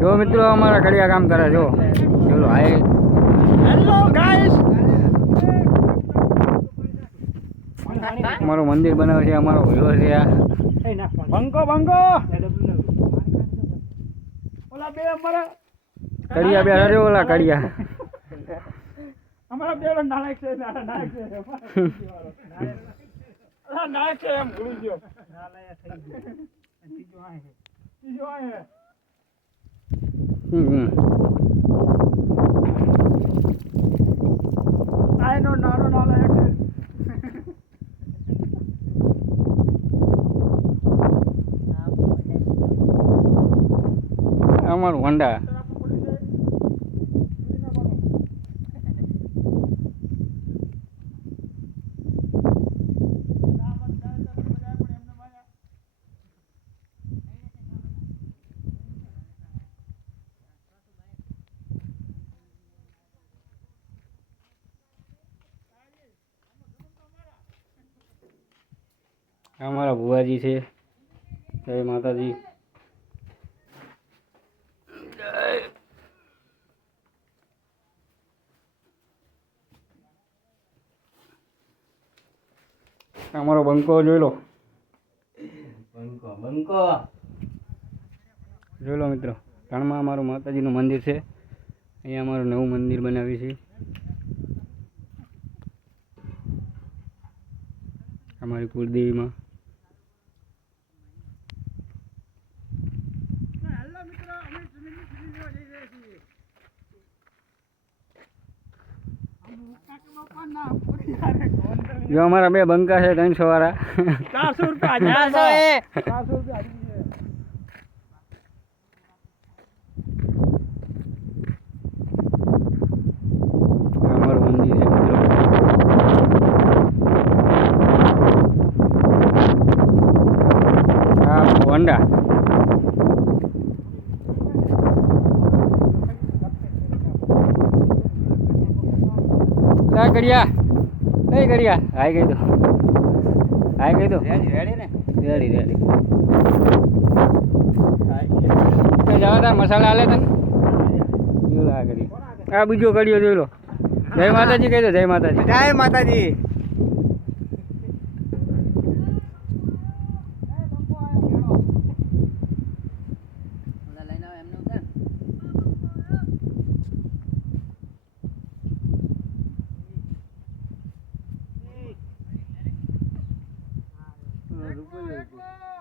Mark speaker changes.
Speaker 1: જો મિત્રો અમારા ઘડિયા કામ કરે જો. ચલો હાય.
Speaker 2: હેલો ગાઈસ
Speaker 1: અમારું મંદિર બનાવે છે અમારો ભેળો છે. આ
Speaker 2: બંકો બંકો ઓલા બે અમારા
Speaker 1: કડિયા બે હરે ઓલા કડિયા
Speaker 2: અમારા બે નાળક છે નાળક છે. અલા, નાયક છે એમ ભૂલી ગયો ત્રીજો આ છે. ત્રીજો આ છે.
Speaker 1: હમ, હમ.
Speaker 2: આ નાનો નાયક
Speaker 1: અમારું હોન્ડા આ મારા ભુવાજી છે. જય માતાજી. અમારો બંકો જોઈ લો.
Speaker 3: બંકો બંકો.
Speaker 1: જોઈ લો મિત્રો રણમાં અમારું માતાજીનું મંદિર છે. અહીંયા અમારું નવું મંદિર બનાવ્યું છે. અમારી કુળદેવીમાં
Speaker 2: હેલો મિત્રો અમે સુનિલની ફિલ્મ જોવા જઈ રહ્યા છીએ
Speaker 1: જો અમારા બે બંકા છે ત્રણસો વાળા
Speaker 2: ચારસો રૂપિયા
Speaker 3: ચારસો એ.
Speaker 2: રૂપિયા
Speaker 1: હોન્ડા કા ગડિયા એ ગડિયા હાય ગઈ તો. હાય ગઈ દો
Speaker 3: રેડી રેડી ને?
Speaker 1: Ready ready. કઈ જવા તાર મસાલા હાલે તને. આ બીજો કડિયો જોઈ લો. જય માતાજી કહી દો જય માતાજી.
Speaker 3: જય માતાજી. não foi eu.